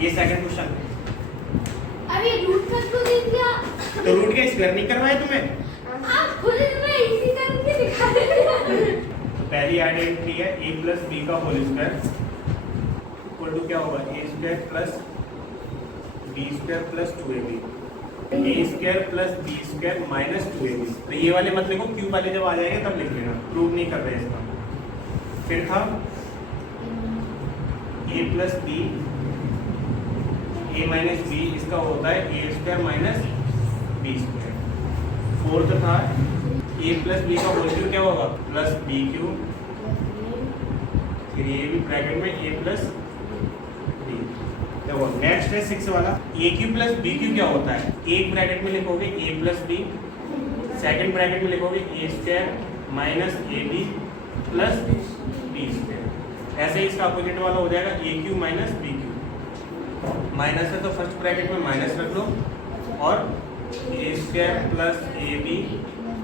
ये second question. अरे root कर तो दे दिया। तो रूट के स्क्वायर नहीं करवाया तुम्हें? आप खुद इतना इजी करके दिखा रहे हो। तो पहली आइडेंटिटी है a प्लस बी का होल स्क्वायर इक्वल टू क्या होगा, A square plus B square plus 2ab, A square plus B square minus 2ab। तो ये वाले मत लिखो, क्यूब वाले जब आ जाएंगे तब लिख लेना, प्रूव नहीं कर रहे इसका। फिर था a plus B A minus B, इसका होता है A square minus B square. Fourth था ए प्लस बी का होल क्यूब क्या होगा, प्लस बी क्यूब, फिर ये भी ब्रैकेट में ए प्लस बी। देखो नेक्स्ट है 6 वाला, A cube plus B cube क्या होता है, एक ब्रैकेट में लिखोगे A plus B, second bracket में लिखोगे A square minus A B plus B square. ऐसे ही इसका अपोजिट वाला हो जाएगा A cube minus B cube. Minus है तो फर्स्ट ब्रैकेट में माइनस रख लो और A square plus A B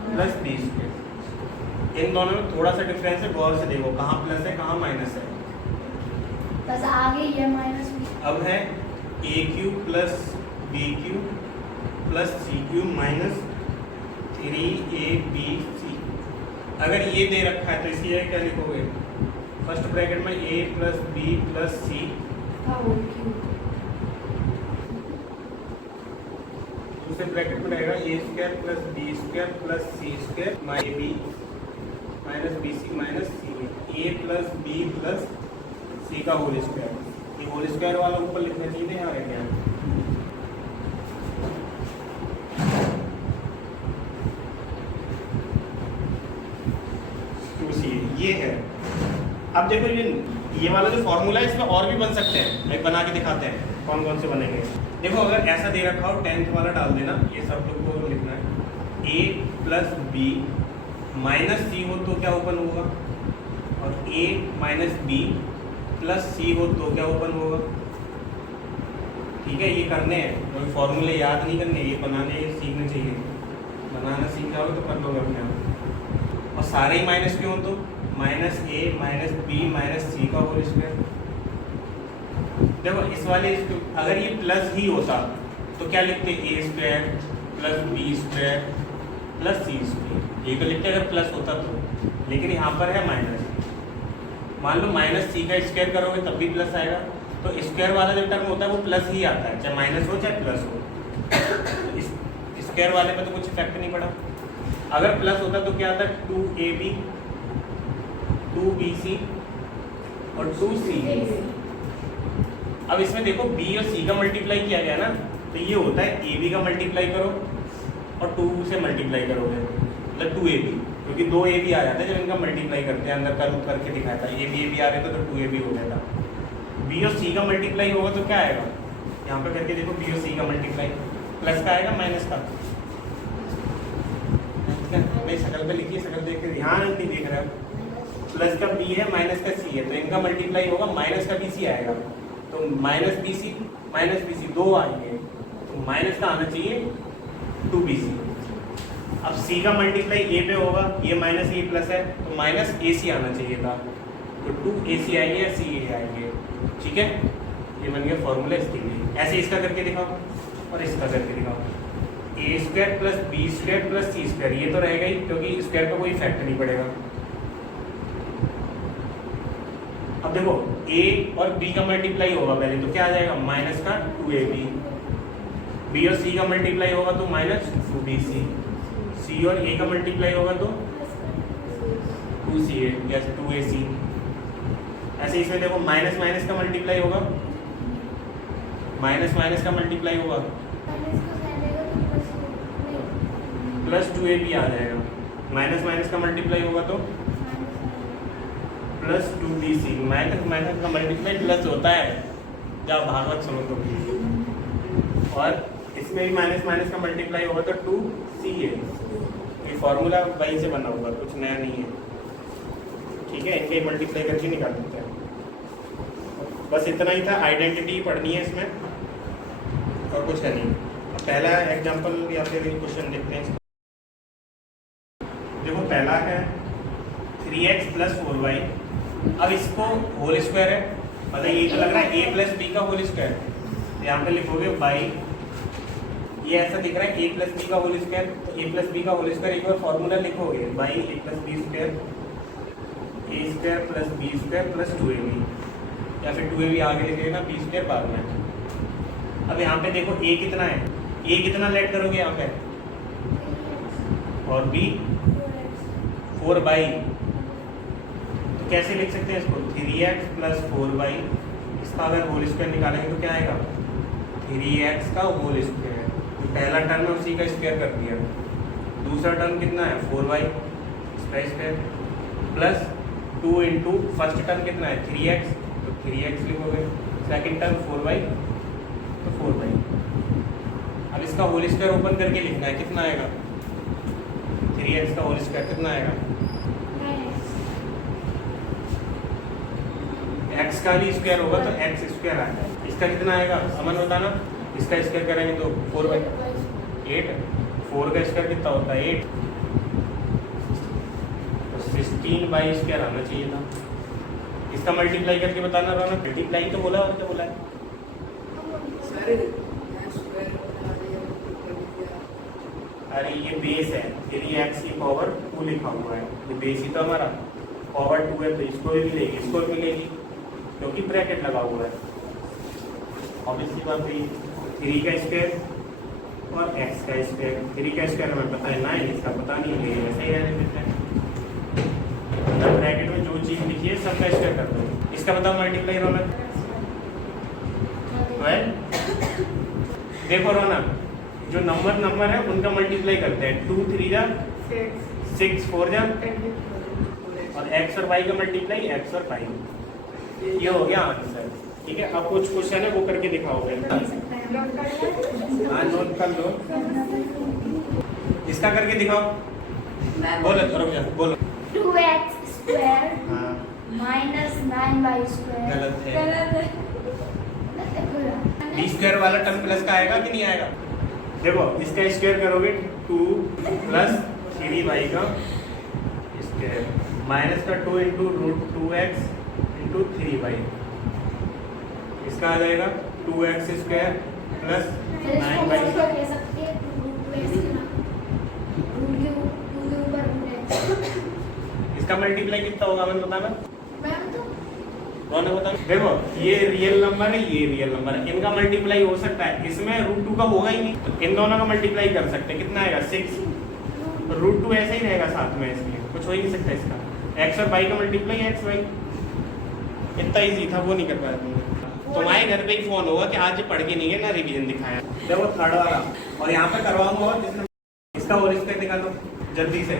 plus B square. इन दोनों में थोड़ा सा डिफरेंस है, गौर से देखो कहाँ प्लस है कहाँ माइनस है। बस आगे ये माइनस भी। अब है A cube plus B cube plus C cube minus 3ab। अगर ये दे रखा है तो इसी जगह क्या लिखोगे, फर्स्ट ब्रैकेट में a plus B plus C, दूसरे ब्रैकेट में रहेगा A square plus B square plus C square minus B minus B C minus C, A plus B plus C का होल स्क्वायर। ये होल स्क्वायर वाला ऊपर लिखना चाहिए, यहाँ रह गया। ये है। अब देखो ये वाला जो फॉर्मूला है इसमें और भी बन सकते हैं, एक बना के दिखाते हैं कौन कौन से बनेंगे। देखो अगर ऐसा दे रखा हो 10th वाला डाल देना, ये सब को लिखना है a प्लस बी माइनस सी हो तो क्या ओपन होगा, और a माइनस बी प्लस सी हो तो क्या ओपन होगा। ठीक है, ये करने हैं, कोई फॉर्मूले याद नहीं करने, ये बनाने सीखने चाहिए। बनाना सीख जाओगे तो कर लोगे अपने आप। और सारे ही माइनस क्यों, तो माइनस ए माइनस बी माइनस सी का होल स्क्वायर। देखो इस वाले अगर ये प्लस ही होता तो क्या लिखते, A square plus B square plus C square, ये तो लिखते अगर प्लस होता तो। लेकिन यहाँ पर है माइनस। मान लो माइनस सी का स्क्वायर करोगे तब भी प्लस आएगा, तो स्क्वायर वाला जो टर्म होता है वो प्लस ही आता है, चाहे माइनस हो चाहे प्लस हो। इस स्क्वायर वाले में तो कुछ इफेक्ट नहीं पड़ा। अगर प्लस होता तो क्या आता, 2ab 2bc और 2c। अब इसमें देखो b और c का मल्टीप्लाई किया गया ना, तो ये होता है ab का मल्टीप्लाई करो और 2 से मल्टीप्लाई करोगे मतलब 2ab, क्योंकि 2ab आ जाता है जब इनका मल्टीप्लाई करते हैं, अंदर करके दिखाया था ab आ रहे थे तो 2ab हो जाता। b और c का मल्टीप्लाई होगा तो क्या आएगा, यहाँ पे करके देखो b और c का मल्टीप्लाई प्लस का आएगा माइनस का। नहीं शकल पे लिखिए, शकल देख के ध्यान नहीं देख रहे हो। प्लस का b है माइनस का c है, तो इनका मल्टीप्लाई होगा माइनस का bc आएगा, तो माइनस bc 2 आएंगे, तो माइनस का आना चाहिए 2bc। अब c का मल्टीप्लाई a पे होगा, ये माइनस ये प्लस है तो माइनस ac आना चाहिए था, तो 2ac आएंगे या ca आएंगे। ठीक है, ये बन गया फॉर्मूला इसके लिए। ऐसे इसका करके दिखाओ और इसका करके दिखाओ, A square plus B square plus C square, ये तो रहेगा ही क्योंकि स्क्वायर का कोई इफेक्ट नहीं पड़ेगा। अब देखो a और b का मल्टीप्लाई होगा पहले तो क्या आ जाएगा, माइनस का 2ab, b और c का मल्टीप्लाई होगा तो माइनस 2bc, c और a का मल्टीप्लाई होगा तो 2ca या 2ac। ऐसे इसमें देखो माइनस माइनस का मल्टीप्लाई होगा, माइनस माइनस का मल्टीप्लाई होगा प्लस 2ab आ जाएगा, माइनस माइनस का मल्टीप्लाई होगा तो प्लस 2bc। माइनस माइनस का मल्टीप्लाई प्लस होता है, जब भागवत सुनो तो। और इसमें भी माइनस माइनस का मल्टीप्लाई होगा तो 2ca। ये फॉर्मूला वहीं से बना हुआ, कुछ नया नहीं है। ठीक है, इनके मल्टीप्लाई करके निकाल देते हैं। बस इतना ही था, आइडेंटिटी पढ़नी है इसमें और कुछ है नहीं। पहला एग्जाम्पल या फिर क्वेश्चन देखते हैं। देखो पहला है 3x प्लस 4y। अब इसको होल स्क्वायर है, मतलब ये तो लग रहा है a प्लस बी का होल स्क्वायर, यहाँ पे लिखोगे बाई, ये ऐसा दिख रहा है ए प्लस बी का होल स्क्वायर, तो ए प्लस बी का होल स्क्वायर एक बार फॉर्मूला लिखोगे by A plus B square, A square plus B square plus 2ab, या फिर 2ab आगे लिख लेना, बी स्क्वायर बाद में। अब यहाँ पे देखो ए कितना है, ए कितना लेट करोगे यहाँ पे, और बी 4 तो कैसे लिख सकते हैं इसको, 3x प्लस 4 इसका अगर होल स्क्वायर निकालेंगे तो क्या आएगा, 3x का होल स्क्वायर, तो पहला टर्म है उसी का स्क्वायर कर दिया, दूसरा टर्म कितना है 4y इसका square, plus 2 into first term कितना है 3x, तो 3x लिखोगे, सेकंड टर्म 4y तो 4y। अब इसका होल स्क्वायर ओपन करके लिखना है, कितना आएगा 3x का होल स्क्वायर कितना आएगा, x का भी स्क्वायर होगा तो x स्क्वायर आएगा, इसका कितना आएगा अमन बताना, इसका स्क्वायर करेंगे तो 4 8, 4 का स्क्वायर कितना होता है 8, तो 16 स्क्वायर आना चाहिए था। इसका मल्टीप्लाई करके बताना रोना, मल्टीप्लाई तो बोला और क्या बोला है, अरे ये बेस है, फिर ये x की पावर 2 लिखा हुआ है, ये बेस ही तो हमारा पावर 2 है, तो इसको भी मिलेगी, इसको भी मिलेगी क्योंकि ब्रैकेट लगा हुआ है। ऑब्वियसली बात है 3 का स्क्वायर और x का स्क्वायर, 3 का स्क्वायर हमें पता है 9, इसका पता नहीं है, ऐसे ही रहने देते हैं। ब्रैकेट में जो चीज़ लिखी है सबका स्क्वायर कर दो, इसका बताओ मल्टीप्लाई रौनक, 12। देखो रौनक जो नंबर है उनका मल्टीप्लाई करते हैं, 2 3 जा 6 4 जा, और x और y का मल्टीप्लाई x और y, ये हो गया आंसर। ठीक है, अब कुछ क्वेश्चन है वो करके दिखाओगे, हाँ नोट कर लो, इसका करके दिखाओ, बोलो रुक जा बोलो, 2x स्क्वायर हाँ माइनस 9y स्क्वायर गलत है, गलत बी स्क्वायर वाला टर्म प्लस का आएगा कि नहीं आएगा, देखो इसका स्क्वायर करोगे 2 प्लस 3y का स्क्वायर माइनस का 2 into root 2x into 3y, इसका आ जाएगा 2x स्क्वायर प्लस 9y, इसका मल्टीप्लाई कितना होगा मैंने बताना, बताना। देखो ये रियल नंबर है, ये रियल नंबर है, इनका मल्टीप्लाई हो सकता है, इसमें रूट 2 का होगा ही नहीं, तो इन दोनों का मल्टीप्लाई कर सकते हैं, कितना आएगा 6, रूट 2 ऐसा ही रहेगा साथ में, इसलिए कुछ हो ही नहीं सकता इसका, x और y का मल्टीप्लाई x y, इतना इजी था, वो नहीं कर पाया तुमने। तुम्हारे घर पे ही फोन होगा कि आज पढ़ के नहीं है ना रिवीजन दिखाया, देखो थर्ड वाला, और यहाँ पे करवाऊंगा और इसका और इसका निकालो जल्दी से,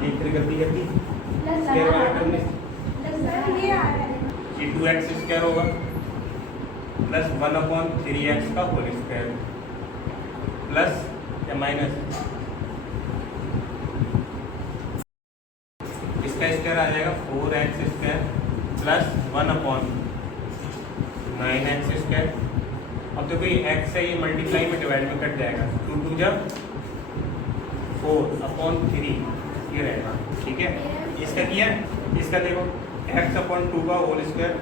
एक गलती गलती स्क्वायर वाला टर्म में ये 2x स्क्वायर होगा प्लस 1/3x का होल स्क्वायर प्लस या माइनस, इसका स्क्वायर आ जाएगा 4x square plus 1/9x square. अब देखो ये x है, ये मल्टीप्लाई में डिवाइड में कट जाएगा, 2 2 जब 4/3 ये रहेगा। ठीक है, इसका किया, इसका देखो x/2 का होल स्क्वायर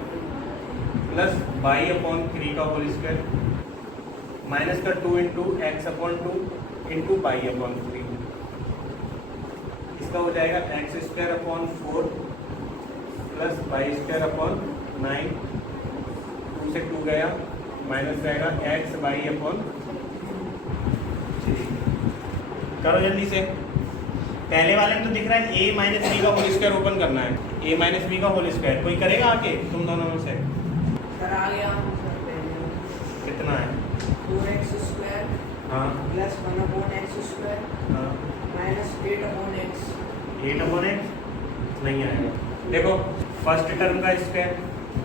प्लस y/3 का होल स्क्वायर माइनस का 2 इंटू x/2 इंटू y/3, इसका हो जाएगा x²/4 प्लस y²/9, 2 से 2 गया माइनस जाएगा x/3। करो जल्दी से, पहले वाले में तो दिख रहा है a माइनस बी का होल स्क्वायर ओपन करना है, a माइनस बी का होल स्क्वायर, कोई करेगा आके तुम दोनों में से, कितना है 4x स्क्वायर हाँ प्लस 1/x स्क्वायर हाँ माइनस 8/x 8/x नहीं आएगा। देखो फर्स्ट टर्म का स्क्वायर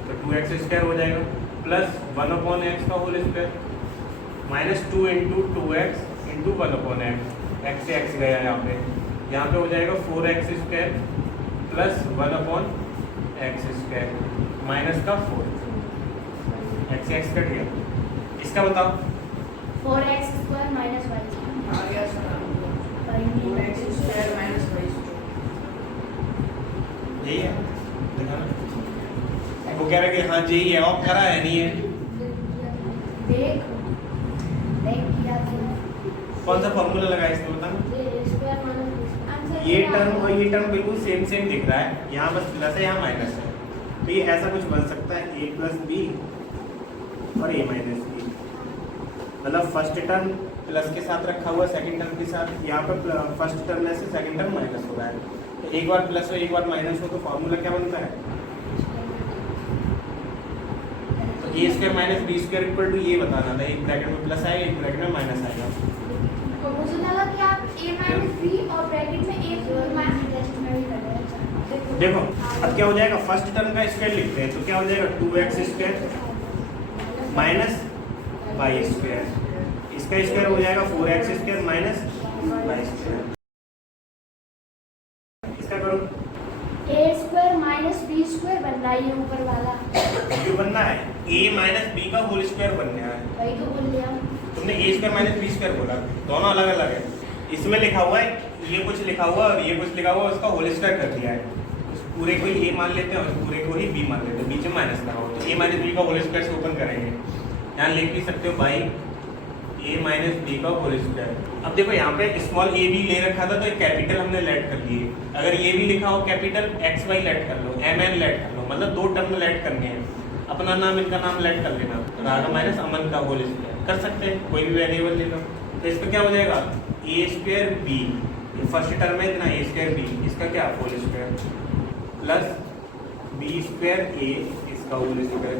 तो 2x स्क्वायर हो जाएगा प्लस 1/x का whole square minus 2 into 2x into 1/x, x से x गया यहाँ पे हो जाएगा 4x square plus 1/x square minus का 4, x से x कट गया, इसका बताओ 4x स्क्वायर माइनस y आ गया sir 4x square minus y यही है दिखाना, वो कह रहा है कि हाँ जी ये ऑफ करा है नहीं है। देख किया था। कौन सा फॉर्मूला लगा है इसमें बताना। ये स्क्वायर माइनस ये टर्म और ये टर्म बिल्कुल सेम सेम दिख रहा है, यहाँ बस प्लस है यहाँ माइनस है, तो ये ऐसा कुछ बन सकता है a प्लस बी और a माइनस बी, मतलब फर्स्ट टर्म प्लस के साथ रखा हुआ सेकंड टर्म के साथ, यहाँ पर फर्स्ट टर्म में से सेकंड टर्म माइनस हो रहा है, तो एक बार प्लस हो एक बार माइनस हो तो फॉर्मूला क्या बनता है, तो A square minus B square equal to ये बताना था, एक ब्रैकेट में प्लस आएगा एक ब्रैकेट में माइनस आएगा। तो मुझे लगा कि आप a माइनस बी और ब्रैकेट में a माइनस देखो अब क्या हो जाएगा, फर्स्ट टर्म का स्क्वायर लिखते हैं तो क्या हो जाएगा 2x square minus Y square, इसका स्क्वायर हो जाएगा 4x square minus Y square. इसका करो a square minus b square बन रहा है, ये ऊपर वाला क्यों बनना है, a माइनस बी का होल स्क्वायर बनना है। वही तो बोल लिया तुमने a square minus B square बोला, दोनों अलग अलग है। इसमें लिखा हुआ है ये कुछ लिखा हुआ और ये कुछ लिखा हुआ, उसका होल स्क्वायर कर दिया है, उस पूरे को ही a मान लेते हैं और उस पूरे को ही b मान लेते हैं, बीच में माइनस लगाओ तो a माइनस बी का होल स्क्वायर से ओपन करेंगे, यहाँ लिख भी सकते हो बाई a माइनस बी का होल स्क्वायर। अब देखो यहाँ पे स्मॉल a भी ले रखा था तो एक कैपिटल हमने लेट कर लिए, अगर ये भी लिखा हो कैपिटल x y लेट कर लो, m n लेट कर लो, मतलब दो टर्म लेट करने हैं, अपना नाम इनका नाम लेट कर लेना, राघव माइनस अमन का होल स्क्वायर कर सकते हैं, कोई भी वेरिएबल ले लो, तो इसका क्या हो जाएगा a square b, first term है इतना a स्क्वायर b, इसका क्या whole square plus b square a इसका होल स्क्वायर,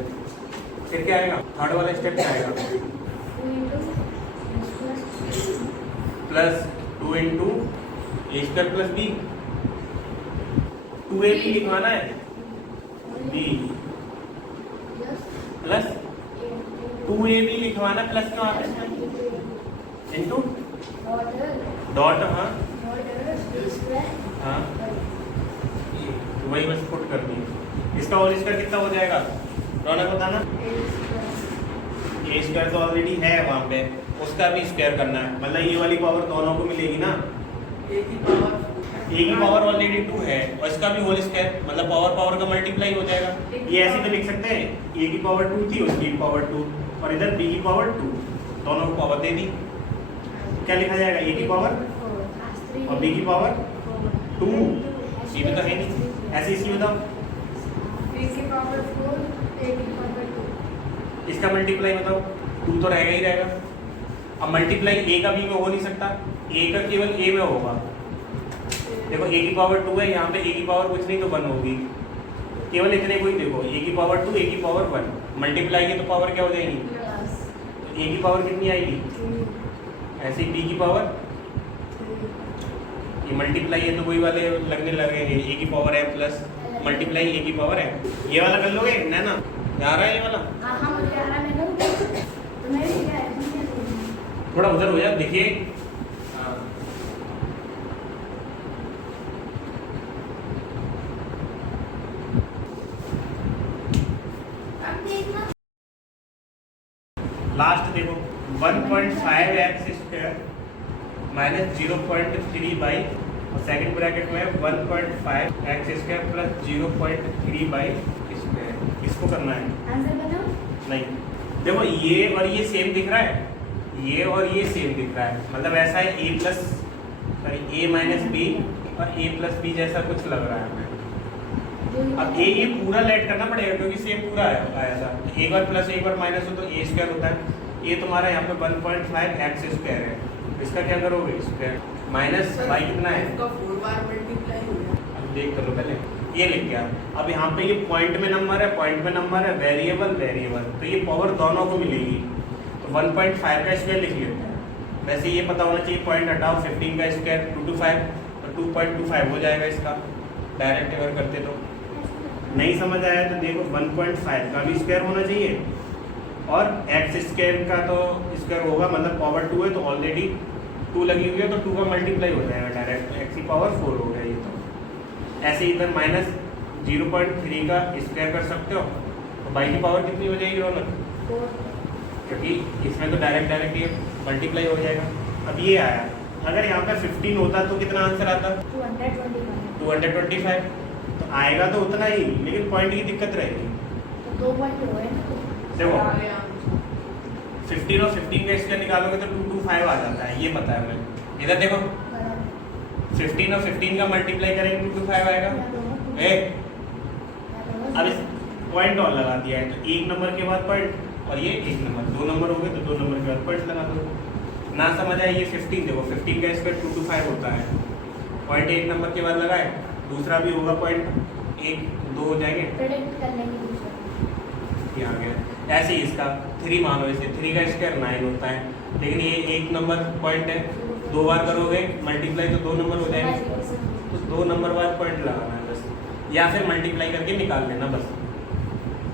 फिर क्या आएगा थर्ड वाला स्टेप क्या आएगा plus 2 into A square plus B, 2ab लिखवाना है b प्लस 2ab लिखवाना प्लस क्यों आता है इंटू डॉट, हाँ हाँ तो वही बस पुट कर दी। इसका होल स्क्वायर कितना हो जाएगा रौनक बताना, ए स्क्वायर तो ऑलरेडी है वहाँ पे, उसका भी स्क्वायर करना है, मतलब ये वाली पावर दोनों को मिलेगी ना, ए की पावर ऑलरेडी 2 है और इसका भी होल स्क्वायर, मतलब पावर पावर का मल्टीप्लाई हो जाएगा, ये ऐसे तो लिख सकते हैं ए की पावर 2 थी उसकी पावर 2 और इधर बी की पावर 2, दोनों को पावर दे दी, क्या लिखा जाएगा ए की पावर और बी की पावर 2, ये भी तो है नहीं, ऐसे इसकी बताओ इसका मल्टीप्लाई बताओ, 2 तो रहेगा ही रहेगा, अब मल्टीप्लाई ए का बी में हो नहीं सकता, ए का केवल ए में होगा, देखो ए की पावर 2 है, यहाँ पे ए की पावर कुछ नहीं तो 1 होगी, केवल इतने को ही देखो ए की पावर 2 ए की पावर 1 मल्टीप्लाई की तो पावर क्या हो जाएगी, तो ए की पावर कितनी आएगी, ऐसे ही बी की पावर, ये मल्टीप्लाई है तो वही वाले लगने लगेंगे, ए की पावर है प्लस मल्टीप्लाई ए की पावर है, ये वाला कर लोगे ना आ रहा है ये वाला, हाँ मुझे आ रहा है, मैं करूँ तो मैं भी क्या है थोड़ा उधर हो जाए देखिए, अब देखना लास्ट देखो 1.5x स्क्वायर माइनस 0.3 बाई और सेकंड ब्रैकेट में 1.5x square plus 0.3 by square, इसको करना है, आंसर बताओ नहीं देखो ये और ये सेम दिख रहा है, ये और ये सेम दिख रहा है, मतलब ऐसा है a plus sorry a minus B और a प्लस बी जैसा कुछ लग रहा है हमें, अब ये पूरा लेट करना पड़ेगा क्योंकि सेम पूरा आया था, एक बार प्लस एक बार माइनस हो तो a स्क्वायर होता है, ये तुम्हारा यहाँ पे 1.5x स्क्वायर है, इसका क्या करोगे स्क्वायर माइनस y कितना है, अब देख कर लो पहले ये लिख गया, अब यहाँ पे ये पॉइंट में नंबर है, पॉइंट में नंबर है, वेरिएबल वेरिएबल, तो ये पावर दोनों को मिलेगी, तो 1.5 का स्क्वायर लिख लेते हैं, वैसे ये पता होना चाहिए पॉइंट हटाओ 15 का स्क्वायर 225 और 2.25 हो जाएगा इसका, डायरेक्ट अगर करते तो, नहीं समझ आया तो देखो 1.5 का भी स्क्वायर होना चाहिए और x स्क्वायर का तो स्क्वायर होगा, मतलब पावर 2 है तो ऑलरेडी 2 लगी हुई है तो 2 का मल्टीप्लाई हो जाएगा डायरेक्ट, x की पावर 4 हो गया ये तो, ऐसे इधर माइनस 0.3 का स्क्वायर कर सकते हो, तो y की पावर कितनी हो जाएगी रौनक, क्योंकि इसमें तो डायरेक्ट ये मल्टीप्लाई हो जाएगा। अब ये आया, अगर यहाँ पे 15 होता तो कितना आंसर आता 225, तो आएगा तो उतना ही, लेकिन पॉइंट की दिक्कत रहेगी, 2 पॉइंट हो गए ना। देखो आ गया 15 और 15 का स्क्वायर निकालोगे तो 225 आ जाता है, ये पता है हमें। इधर देखो 15 और 15 का मल्टीप्लाई करेंगे 225 आएगा। ए अब इस पॉइंट और लगा दिया है, तो एक नंबर के बाद पॉइंट और ये एक नंबर, 2 नंबर हो गए तो 2 नंबर के बाद पॉइंट लगा दो। ना समझ आए ये 15, देखो 15 का स्क्वायर 225 होता है, पॉइंट एक नंबर के बाद लगाए, दूसरा भी होगा पॉइंट 1 2 हो जाएंगे, प्रेडिक्ट कर लेंगे दूसरा। ये आ गया। ऐसे ही इसका 3 मानो, इसे 3 का स्क्वायर 9 होता है, लेकिन ये एक नंबर पॉइंट है, 2 बार करोगे मल्टीप्लाई तो 2 नंबर हो जाएंगे, तो 2 नंबर बाद पॉइंट लगाना है बस, या फिर मल्टीप्लाई करके निकाल लेना बस,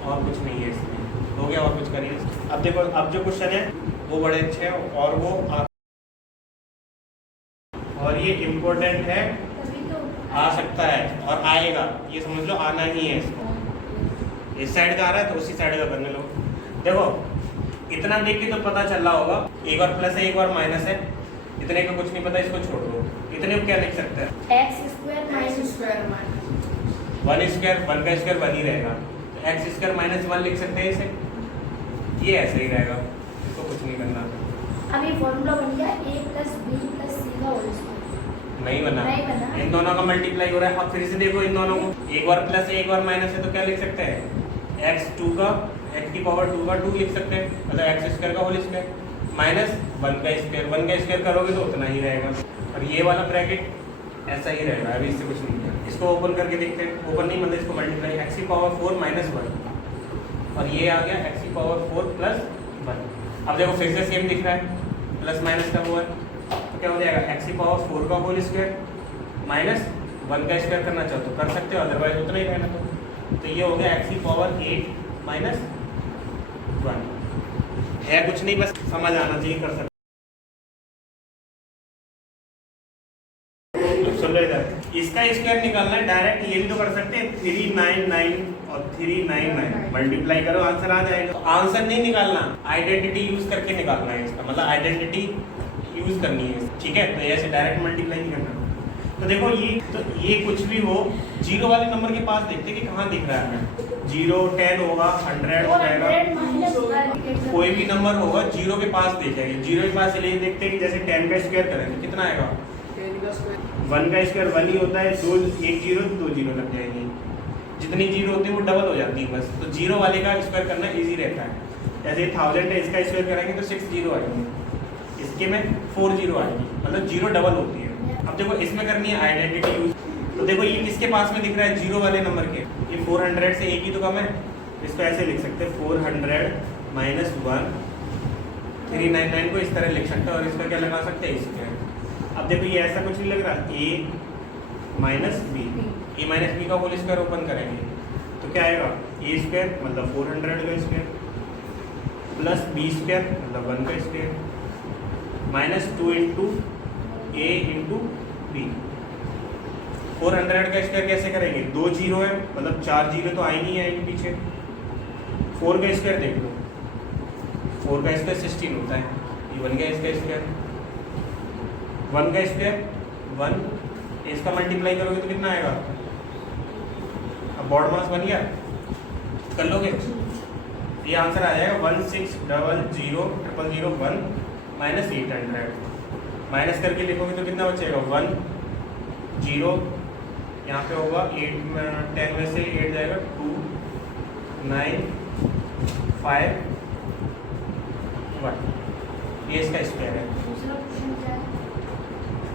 और कुछ नहीं है इसमें। हो गया, और कुछ करिए। अब देखो, अब जो क्वेश्चन है वो बड़े अच्छे हैं और वो और ये इम्पोर्टेंट है, तभी तो आ सकता है और आएगा, ये समझ लो आना ही है इसको। इस साइड का आ रहा है तो उसी साइड का करने लो। देखो इतना देख के तो पता चल रहा होगा, एक बार प्लस है एक बार माइनस है, इतने का कुछ नहीं पता, इसको छोड़ दो। इतने को क्या लिख सकते हैं? X square minus square minus 1 square, 1 का स्क्वायर 1 ही रहेगा, तो एक्स स्क्वायर माइनस 1 लिख सकते हैं इसे, ये ऐसे ही रहेगा, इसको कुछ नहीं करना। अब ये फॉर्मूला बन गया a plus B plus C का होल स्क्वायर। नहीं बना, नहीं बना। इन दोनों का मल्टीप्लाई हो रहा है। अब फिर से देखो इन दोनों को, एक बार प्लस है एक बार माइनस है, तो क्या लिख सकते हैं? x2 का x की पावर 2 का 2 लिख सकते हैं, मतलब एक्स स्क्वायर का होल स्क्वायर माइनस 1 का स्क्वायर, 1 का स्क्वायर करोगे तो उतना ही रहेगा, और ये वाला ब्रैकेट ऐसा ही रहेगा। अभी इससे कुछ नहीं किया, इसको ओपन करके देखते हैं, ओपन नहीं मतलब इसको मल्टीप्लाई, x की पावर 4 माइनस 1 और ये आ गया x की पावर 4 प्लस 1। अब देखो फिर से सेम दिख रहा है, प्लस माइनस का हुआ है, तो क्या हो जाएगा? x की पावर 4 का होल स्क्वायर माइनस 1 का स्क्वायर करना चाहो तो कर सकते हो, अदरवाइज उतना ही रहना। तो ये हो गया x की पावर 8 माइनस 1। है कुछ नहीं, बस समझ आना चाहिए, कर सकते। सुन लो इधर, इसका स्क्वायर निकालना है डायरेक्ट, ये भी तो कर सकते हैं, 399 और 399 मल्टीप्लाई करो आंसर आ जाएगा। तो आंसर नहीं निकालना, आइडेंटिटी यूज करके निकालना है इसका, मतलब आइडेंटिटी यूज करनी है, ठीक है? तो ऐसे डायरेक्ट मल्टीप्लाई नहीं करना। तो देखो ये कुछ भी हो, जीरो वाले नंबर के पास देखते कि कहाँ दिख रहा है हमें। 0 10 होगा, 100 हो जाएगा, कोई भी नंबर होगा जीरो के पास देखेंगे, जीरो के पास इसलिए देखते हैं कि जैसे 10 का स्क्वायर करेंगे कितना आएगा? 10 का स्क्वायर 1 का स्क्वायर 1 ही होता है, एक जीरो 2 जीरो लग जाएंगे, जितनी जीरो होती है वो डबल हो जाती है बस। तो जीरो वाले का स्क्वायर करना इजी रहता है। जैसे 1000 है, इसका स्क्वायर करेंगे तो 6 जीरो आएंगे, इसके में 4 जीरो आएंगी, मतलब जीरो डबल होती है। अब देखो इसमें करनी है आइडेंटिटी यूज, तो देखो ये किसके पास में दिख रहा है? जीरो वाले नंबर के, ये 400 से एक ही तो कम है, इसको ऐसे लिख सकते हैं 400 माइनस 1, 399 को इस तरह लिख सकते हैं, और इसका क्या लगा सकते हैं? इसके। अब देखो ये ऐसा कुछ नहीं लग रहा, a minus B, A minus B का होल स्क्वायर ओपन करेंगे तो क्या आएगा? ए स्क्वायर मतलब 400 का स्क्वायर प्लस बी स्क्वायर मतलब 1 का स्क्वायर माइनस 2 इंटू ए इंटू बी। 400 का स्क्वायर कैसे करेंगे? 2 जीरो है, मतलब 4 जीरो तो आएंगे ही आएंगे पीछे। 4 का स्क्वायर देख लो, 4 का स्क्वायर 16 होता है, ये 1 का स्क्वायर 1 का स्क्वायर 1, इसका मल्टीप्लाई करोगे तो कितना आएगा? अब बॉड मास बन गया, कर लोगे? ये आंसर आ जाएगा 16000001 माइनस 800। माइनस करके लिखोगे तो कितना बचेगा? 1 0, यहाँ पे होगा 8 में 10 में से 8 जाएगा 2 9 5 1, ये इसका स्क्वायर है। दूसरा क्वेश्चन क्या है?